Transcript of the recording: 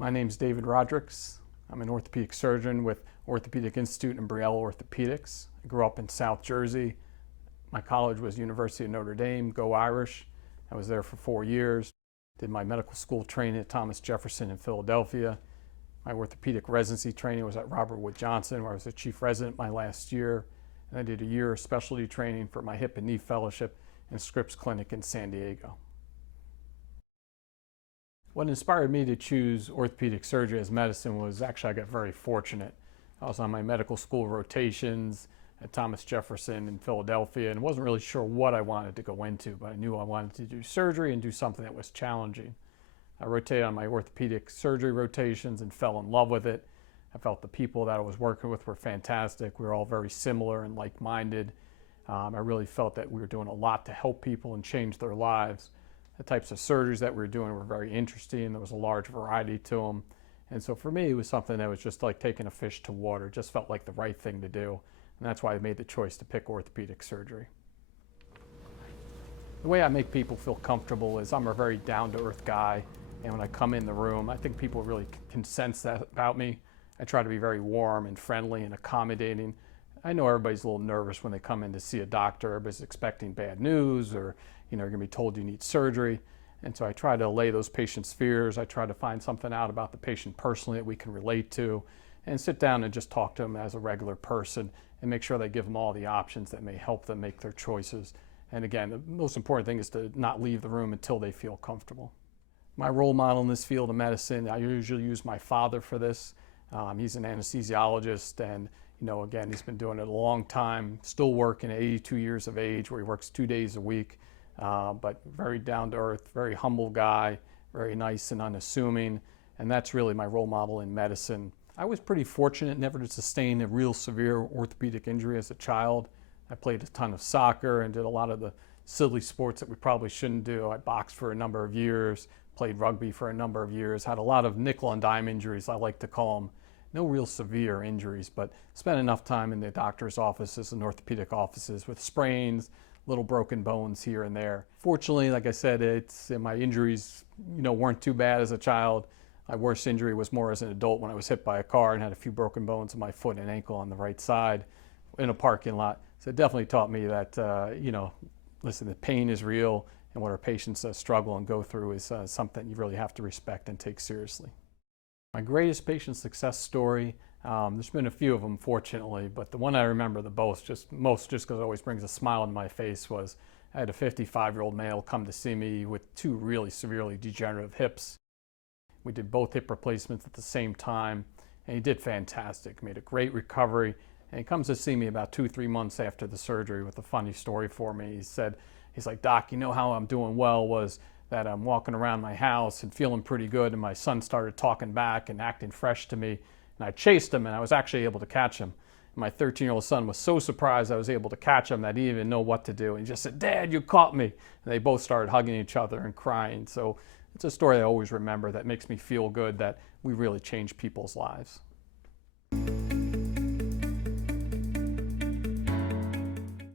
My name is David Rodricks. I'm an orthopedic surgeon with Orthopedic Institute and Brielle Orthopedics. I grew up in South Jersey. My college was University of Notre Dame, go Irish. I was there for 4 years. Did my medical school training at Thomas Jefferson in Philadelphia. My orthopedic residency training was at Robert Wood Johnson, where I was a chief resident my last year. And I did a year of specialty training for my hip and knee fellowship in Scripps Clinic in San Diego. What inspired me to choose orthopedic surgery as medicine was actually I got very fortunate. I was on my medical school rotations at Thomas Jefferson in Philadelphia and wasn't really sure what I wanted to go into, but I knew I wanted to do surgery and do something that was challenging. I rotated on my orthopedic surgery rotations and fell in love with it. I felt the people that I was working with were fantastic. We were all very similar and like-minded. I really felt that we were doing a lot to help people and change their lives. The types of surgeries that we were doing were very interesting. There was a large variety to them. And so for me, it was something that was just like taking a fish to water. It just felt like the right thing to do. And that's why I made the choice to pick orthopedic surgery. The way I make people feel comfortable is I'm a very down-to-earth guy. And when I come in the room, I think people really can sense that about me. I try to be very warm and friendly and accommodating. I know everybody's a little nervous when they come in to see a doctor. Everybody's expecting bad news or you're going to be told you need surgery. And so I try to allay those patients' fears. I try to find something out about the patient personally that we can relate to and sit down and just talk to them as a regular person and make sure they give them all the options that may help them make their choices. And again, the most important thing is to not leave the room until they feel comfortable. My role model in this field of medicine, I usually use my father for this. He's an anesthesiologist and again, he's been doing it a long time, still working at 82 years of age where he works 2 days a week. But very down to earth, very humble guy, very nice and unassuming, and that's really my role model in medicine. I was pretty fortunate never to sustain a real severe orthopedic injury as a child. I played a ton of soccer and did a lot of the silly sports that we probably shouldn't do. I boxed for a number of years, played rugby for a number of years, had a lot of nickel and dime injuries, I like to call them. No real severe injuries, but spent enough time in the doctor's offices and orthopedic offices with sprains, little broken bones here and there. Fortunately, like I said, my injuries, weren't too bad as a child. My worst injury was more as an adult when I was hit by a car and had a few broken bones in my foot and ankle on the right side in a parking lot. So it definitely taught me that, listen, the pain is real and what our patients struggle and go through is something you really have to respect and take seriously. My greatest patient success story, there's been a few of them fortunately, but the one I remember the most just because it always brings a smile on my face was I had a 55-year-old male come to see me with 2 really severely degenerative hips. We did both hip replacements at the same time and he did fantastic, made a great recovery, and he comes to see me about 2-3 months after the surgery with a funny story for me. He's like, "Doc, how I'm doing well was that I'm walking around my house and feeling pretty good and my son started talking back and acting fresh to me and I chased him and I was actually able to catch him. And my 13-year-old son was so surprised I was able to catch him that he didn't even know what to do. And he just said, 'Dad, you caught me.' And they both started hugging each other and crying. So it's a story I always remember that makes me feel good that we really changed people's lives."